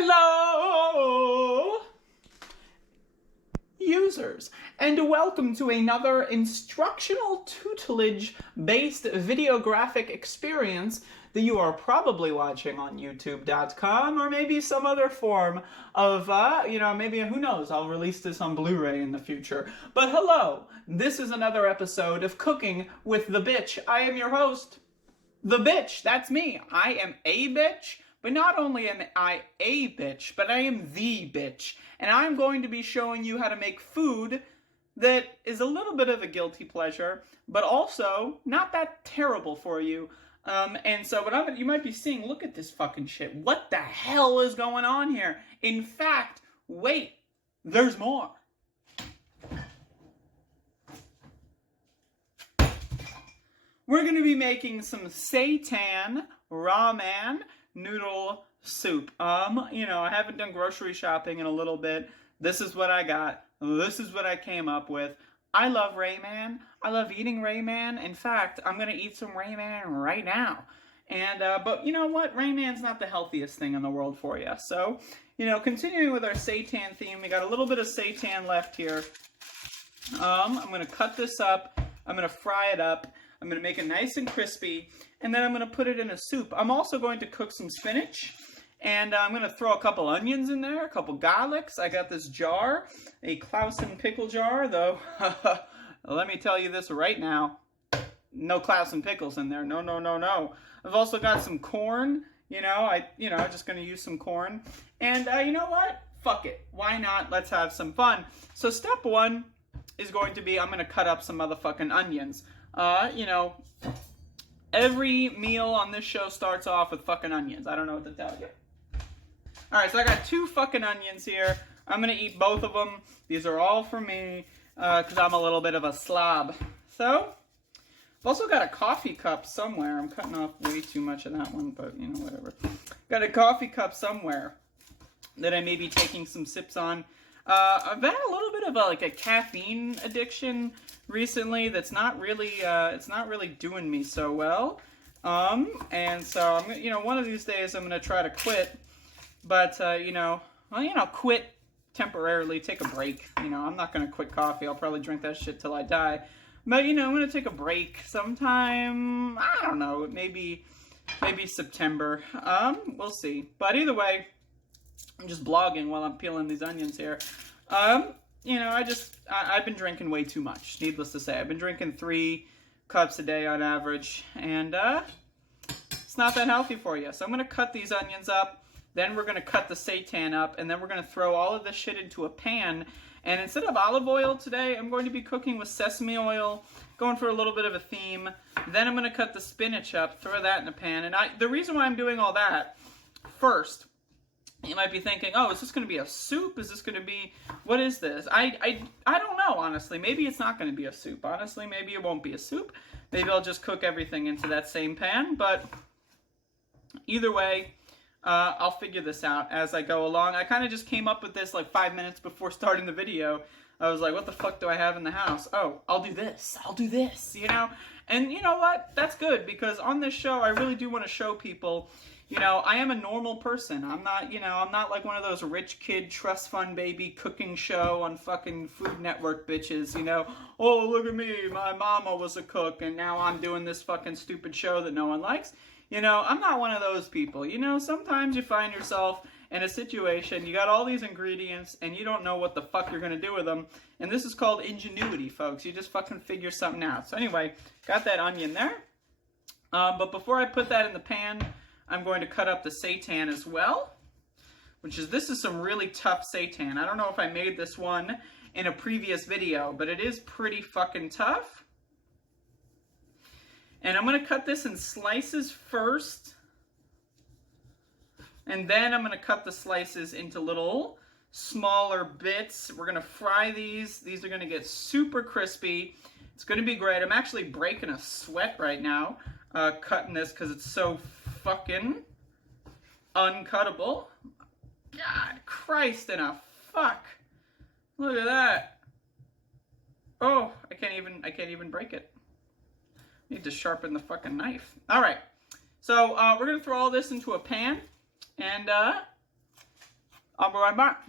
Hello, users, and welcome to another instructional tutelage-based videographic experience that you are probably watching on YouTube.com or maybe some other form of, maybe, who knows, I'll release this on Blu-ray in the future. But hello, this is another episode of Cooking with the Bitch. I am your host, the Bitch. That's me. I am a bitch. But not only am I a bitch, but I am the bitch. And I'm going to be showing you how to make food that is a little bit of a guilty pleasure, but also not that terrible for you. And so what you might be seeing, look at this fucking shit. What the hell is going on here? In fact, wait, there's more. We're going to be making some Seitan ramen noodle soup. I haven't done grocery shopping in a little bit. This is what I got. This is what I came up with. I love ramen. I love eating ramen. In fact, I'm going to eat some ramen right now. And, but you know what? Ramen's not the healthiest thing in the world for you. So, continuing with our seitan theme, we got a little bit of seitan left here. I'm going to cut this up. I'm going to fry it up. I'm going to make it nice and crispy, and then I'm going to put it in a soup. I'm also going to cook some spinach, and I'm going to throw a couple onions in there, a couple garlics. I got this jar, a Clausen pickle jar, though. Let me tell you this right now. No Clausen pickles in there. No, no, no, no. I've also got some corn. I'm just going to use some corn. And you know what? Fuck it. Why not? Let's have some fun. So step one is going to be I'm going to cut up some motherfucking onions. Every meal on this show starts off with fucking onions. I don't know what to tell you. Alright, so I got 2 fucking onions here. I'm gonna eat both of them. These are all for me, because I'm a little bit of a slob. So, I've also got a coffee cup somewhere. I'm cutting off way too much of that one, but, whatever. Got a coffee cup somewhere that I may be taking some sips on. I've had a little bit of a caffeine addiction recently that's not really doing me so well. And so I'm one of these days I'm gonna try to quit, but quit temporarily, take a break. I'm not gonna quit coffee. I'll probably drink that shit till I die. But I'm gonna take a break sometime. I don't know, maybe September. We'll see. But either way, I'm just blogging while I'm peeling these onions here. I've been drinking way too much, needless to say. I've been drinking 3 cups a day on average, and it's not that healthy for you. So I'm going to cut these onions up, then we're going to cut the seitan up, and then we're going to throw all of this shit into a pan. And instead of olive oil today, I'm going to be cooking with sesame oil, going for a little bit of a theme. Then I'm going to cut the spinach up, throw that in a pan. And the reason why I'm doing all that, first, you might be thinking, oh, is this going to be a soup? Is this going to be, what is this? I don't know, honestly. Maybe it's not going to be a soup. Honestly, maybe it won't be a soup. Maybe I'll just cook everything into that same pan. But either way, I'll figure this out as I go along. I kind of just came up with this like 5 minutes before starting the video. I was like, what the fuck do I have in the house? Oh, I'll do this. I'll do this, And you know what? That's good, because on this show, I really do want to show people, I am a normal person. I'm not like one of those rich kid trust fund baby cooking show on fucking Food Network bitches, Oh, look at me, my mama was a cook and now I'm doing this fucking stupid show that no one likes. I'm not one of those people. Sometimes you find yourself in a situation, you got all these ingredients and you don't know what the fuck you're gonna do with them. And this is called ingenuity, folks. You just fucking figure something out. So anyway, got that onion there. But before I put that in the pan, I'm going to cut up the seitan as well, this is some really tough seitan. I don't know if I made this one in a previous video, but it is pretty fucking tough. And I'm going to cut this in slices first, and then I'm going to cut the slices into little smaller bits. We're going to fry these. These are going to get super crispy. It's going to be great. I'm actually breaking a sweat right now cutting this because it's so fucking uncuttable. God Christ in a fuck. Look at that. Oh, I can't even break it. Need to sharpen the fucking knife. All right. So we're going to throw all this into a pan and I'll be right back.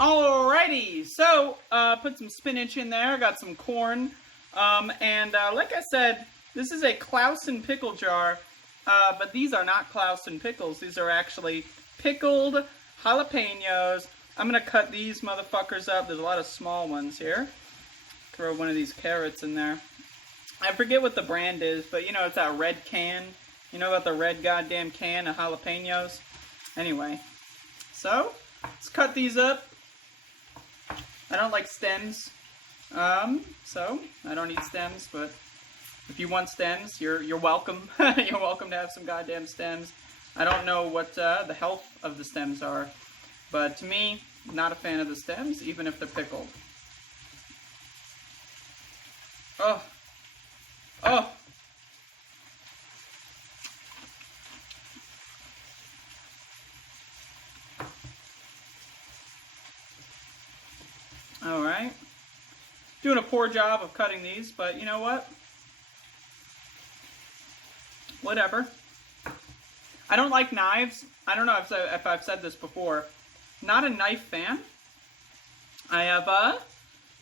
Alrighty, so put some spinach in there, got some corn, and like I said, this is a Clausen pickle jar, but these are not Clausen pickles. These are actually pickled jalapenos. I'm going to cut these motherfuckers up. There's a lot of small ones here. Throw one of these carrots in there. I forget what the brand is, but you know, it's that red can. You know about the red goddamn can of jalapenos? Anyway, so let's cut these up. I don't like stems, so I don't eat stems, but if you want stems, you're welcome. You're welcome to have some goddamn stems. I don't know what the health of the stems are, but to me, not a fan of the stems, even if they're pickled. Oh. Oh. Alright. Doing a poor job of cutting these, but you know what? Whatever. I don't like knives. I don't know if I've said this before. Not a knife fan. I have,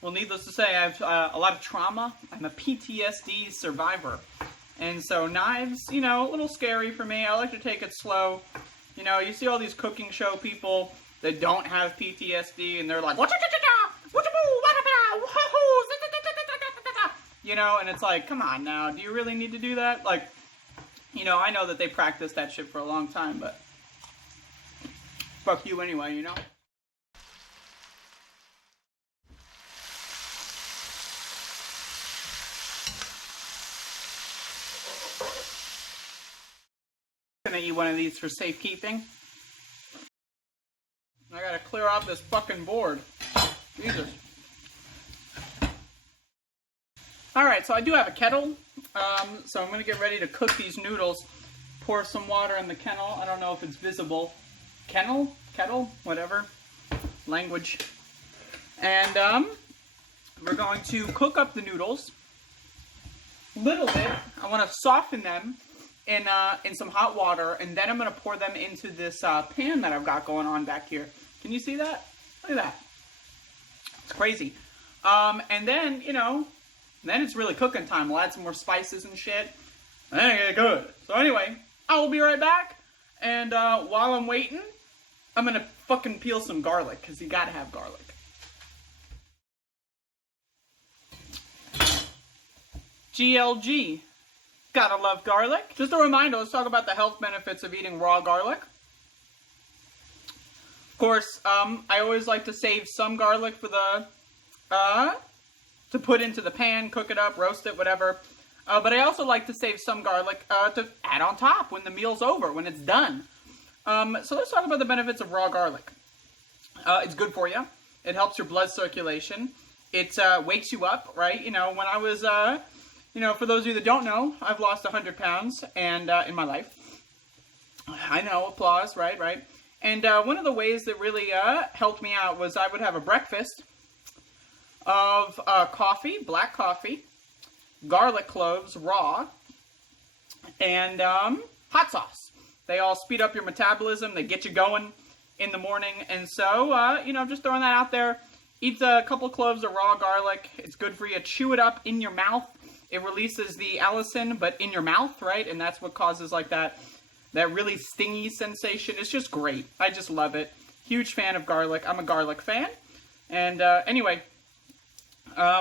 well, needless to say, I have a lot of trauma. I'm a PTSD survivor. And so knives, you know, a little scary for me. I like to take it slow. You know, you see all these cooking show people that don't have PTSD, and they're like, you know, and it's like, come on now, do you really need to do that? Like, you know, I know that they practice that shit for a long time, but fuck you anyway, you know? I'm gonna eat one of these for safekeeping. I gotta clear out this fucking board. Jesus. Alright, so I do have a kettle. So I'm gonna get ready to cook these noodles. Pour some water in the kennel. I don't know if it's visible. Kennel? Kettle? Whatever. Language. And we're going to cook up the noodles a little bit. I want to soften them in some hot water, and then I'm going to pour them into this pan that I've got going on back here. Can you see that? Look at that. It's crazy. And then, you know, then it's really cooking time. We'll add some more spices and shit. And then I get good. So anyway, I will be right back. And while I'm waiting, I'm going to fucking peel some garlic, because you got to have garlic. GLG. Gotta love garlic. Just a reminder, let's talk about the health benefits of eating raw garlic. Of course, I always like to save some garlic for the, to put into the pan, cook it up, roast it, whatever. But I also like to save some garlic to add on top when the meal's over, when it's done. So let's talk about the benefits of raw garlic. It's good for you. It helps your blood circulation. It wakes you up, right? You know, when I was, you know, for those of you that don't know, I've lost 100 pounds and in my life. I know, applause, right, right. And one of the ways that really helped me out was I would have a breakfast of coffee, black coffee, garlic cloves raw, and hot sauce. They all speed up your metabolism. They get you going in the morning. And so, you know, just throwing that out there. Eat a couple cloves of raw garlic. It's good for you. Chew it up in your mouth. It releases the allicin, but in your mouth, right? And that's what causes like that really stingy sensation. It's just great. I just love it. Huge fan of garlic. I'm a garlic fan. And anyway,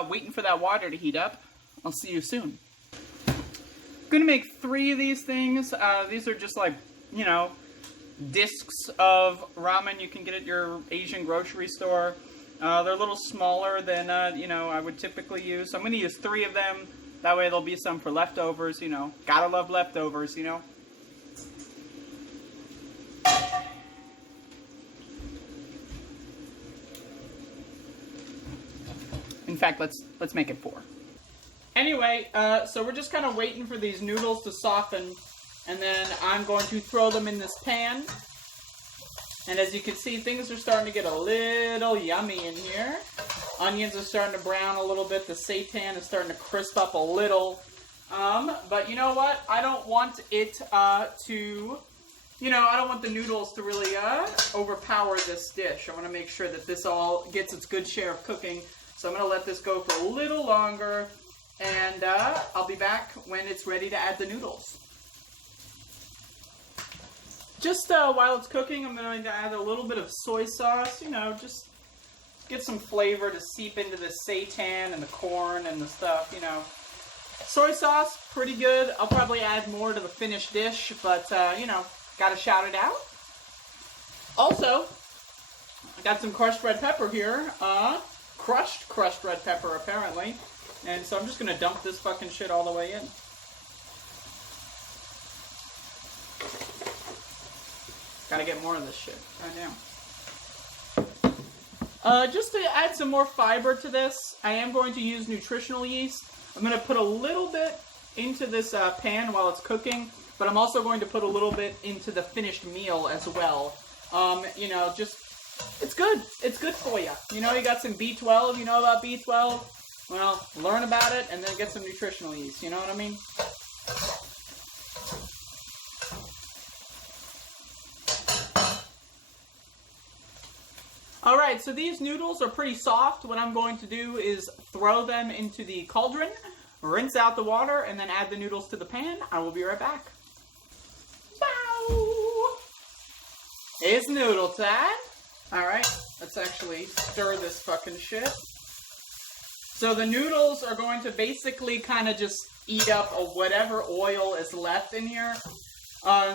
waiting for that water to heat up. I'll see you soon. I'm gonna make 3 of these things. These are just like, you know, discs of ramen you can get at your Asian grocery store. They're a little smaller than, you know, I would typically use. So I'm gonna use 3 of them. That way there'll be some for leftovers, you know. Gotta love leftovers, you know. In fact, let's make it 4. Anyway, so we're just kind of waiting for these noodles to soften, and then I'm going to throw them in this pan. And as you can see, things are starting to get a little yummy in here. Onions are starting to brown a little bit. The seitan is starting to crisp up a little. But you know what? I don't want it I don't want the noodles to really overpower this dish. I want to make sure that this all gets its good share of cooking. So I'm going to let this go for a little longer. And I'll be back when it's ready to add the noodles. Just while it's cooking, I'm going to add a little bit of soy sauce, just get some flavor to seep into the seitan and the corn and the stuff, Soy sauce, pretty good. I'll probably add more to the finished dish, but, gotta shout it out. Also, I got some crushed red pepper here. Crushed red pepper, apparently. And so I'm just going to dump this fucking shit all the way in. Gotta get more of this shit. Goddamn. Just to add some more fiber to this, I am going to use nutritional yeast. I'm going to put a little bit into this pan while it's cooking, but I'm also going to put a little bit into the finished meal as well. It's good. It's good for you. You got some B12. You know about B12? Well, learn about it and then get some nutritional yeast. You know what I mean? Alright, so these noodles are pretty soft. What I'm going to do is throw them into the cauldron, rinse out the water, and then add the noodles to the pan. I will be right back. Bow! It's noodle time. Alright, let's actually stir this fucking shit. So the noodles are going to basically kind of just eat up whatever oil is left in here.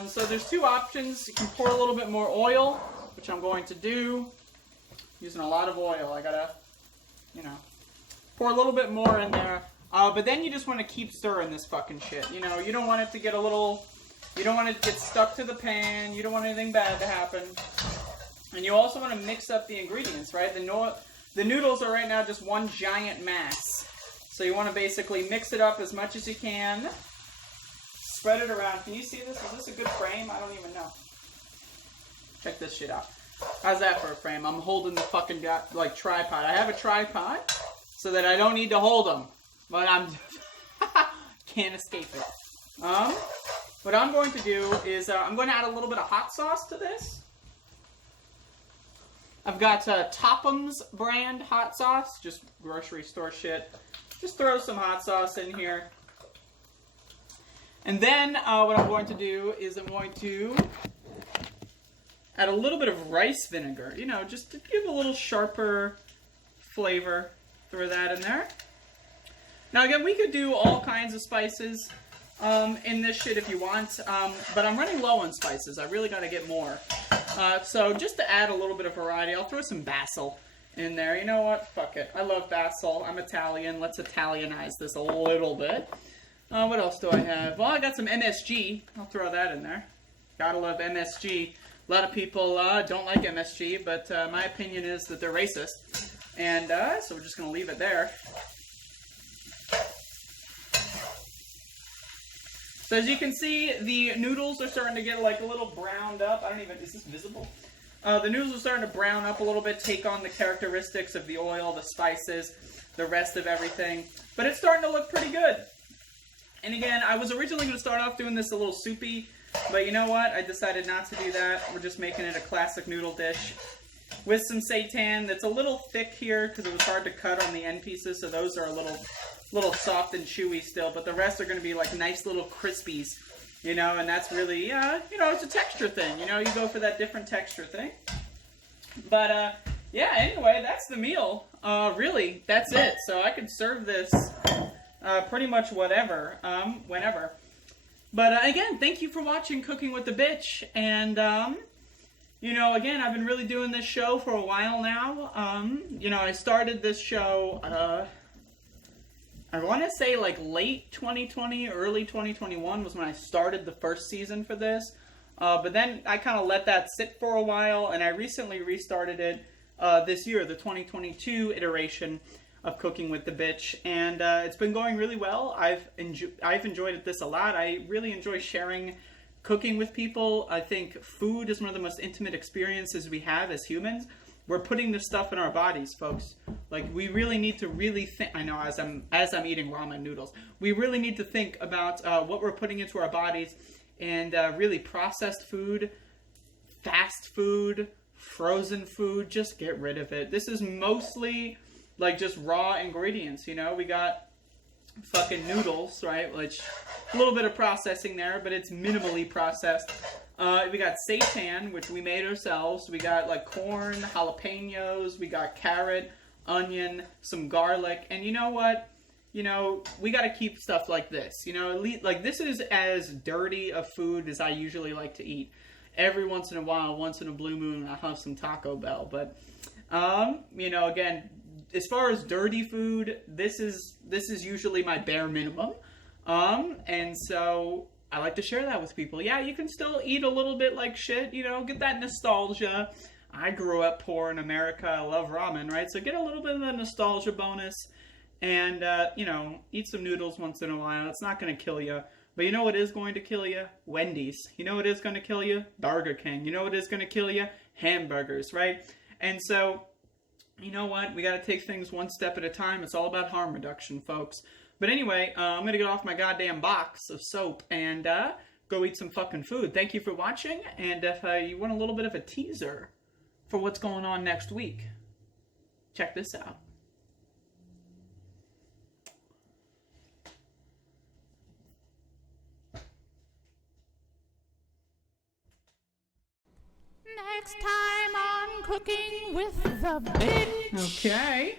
So there's 2 options. You can pour a little bit more oil, which I'm going to do. Using a lot of oil. I gotta, pour a little bit more in there. But then you just want to keep stirring this fucking shit. You don't want it to get you don't want it to get stuck to the pan. You don't want anything bad to happen. And you also want to mix up the ingredients, right? The noodles are right now just one giant mass. So you want to basically mix it up as much as you can. Spread it around. Can you see this? Is this a good frame? I don't even know. Check this shit out. How's that for a frame? I'm holding the fucking tripod. I have a tripod so that I don't need to hold them. But I'm can't escape it. What I'm going to do is I'm going to add a little bit of hot sauce to this. I've got Tophams brand hot sauce, just grocery store shit. Just throw some hot sauce in here. And then what I'm going to do is I'm going to add a little bit of rice vinegar, just to give a little sharper flavor. Throw that in there. Now again, we could do all kinds of spices in this shit if you want, but I'm running low on spices. I really got to get more. So just to add a little bit of variety, I'll throw some basil in there. You know what? Fuck it. I love basil. I'm Italian. Let's Italianize this a little bit. What else do I have? Well, I got some MSG. I'll throw that in there. Gotta love MSG. A lot of people don't like MSG, but my opinion is that they're racist. And so we're just going to leave it there. So as you can see, the noodles are starting to get a little browned up. Is this visible? The noodles are starting to brown up a little bit, take on the characteristics of the oil, the spices, the rest of everything. But it's starting to look pretty good. And again, I was originally going to start off doing this a little soupy, but you know what? I decided not to do that. We're just making it a classic noodle dish with some seitan that's a little thick here because it was hard to cut on the end pieces, so those are a little soft and chewy still, but the rest are going to be like nice little crispies, and that's really, it's a texture thing, you go for that different texture thing. But, yeah, anyway, that's the meal. Really, that's it. So I could serve this pretty much whenever. But again, thank you for watching Cooking with the Bitch. And, again, I've been really doing this show for a while now. I started this show, I want to say late 2020, early 2021 was when I started the first season for this. But then I kind of let that sit for a while, and I recently restarted it this year, the 2022 iteration. of cooking with the bitch, and it's been going really well. I've enjoyed this a lot. I really enjoy sharing cooking with people. I think food is one of the most intimate experiences we have as humans. We're putting this stuff in our bodies, folks. Like, we really need to really think. I know, as I'm eating ramen noodles, we really need to think about what we're putting into our bodies, and really processed food, fast food, frozen food, just get rid of it. This is mostly like just raw ingredients, you know. We got fucking noodles, right? Which a little bit of processing there, but it's minimally processed. We got seitan, which we made ourselves. We got like corn, jalapenos. We got carrot, onion, some garlic. And you know what? You know, we got to keep stuff like this. You know, at least, like, this is as dirty a food as I usually like to eat. Every once in a while, once in a blue moon, I'll have some Taco Bell. But, you know, again, as far as dirty food, this is usually my bare minimum. And so I like to share that with people. Yeah, you can still eat a little bit like shit, you know, get that nostalgia. I grew up poor in America. I love ramen, right? So get a little bit of the nostalgia bonus, and, you know, eat some noodles once in a while. It's not going to kill you. But you know what is going to kill you? Wendy's. You know what is going to kill you? Burger King. You know what is going to kill you? Hamburgers, right? And so, you know what? We got to take things one step at a time. It's all about harm reduction, folks. But anyway, I'm going to get off my goddamn box of soap and go eat some fucking food. Thank you for watching. And if you want a little bit of a teaser for what's going on next week, check this out. Next time on Cooking with the Bitch. Okay.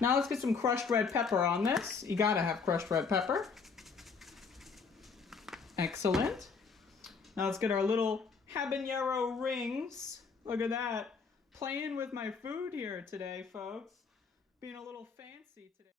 Now let's get some crushed red pepper on this. You gotta have crushed red pepper. Excellent. Now let's get our little habanero rings. Look at that. Playing with my food here today, folks. Being a little fancy today.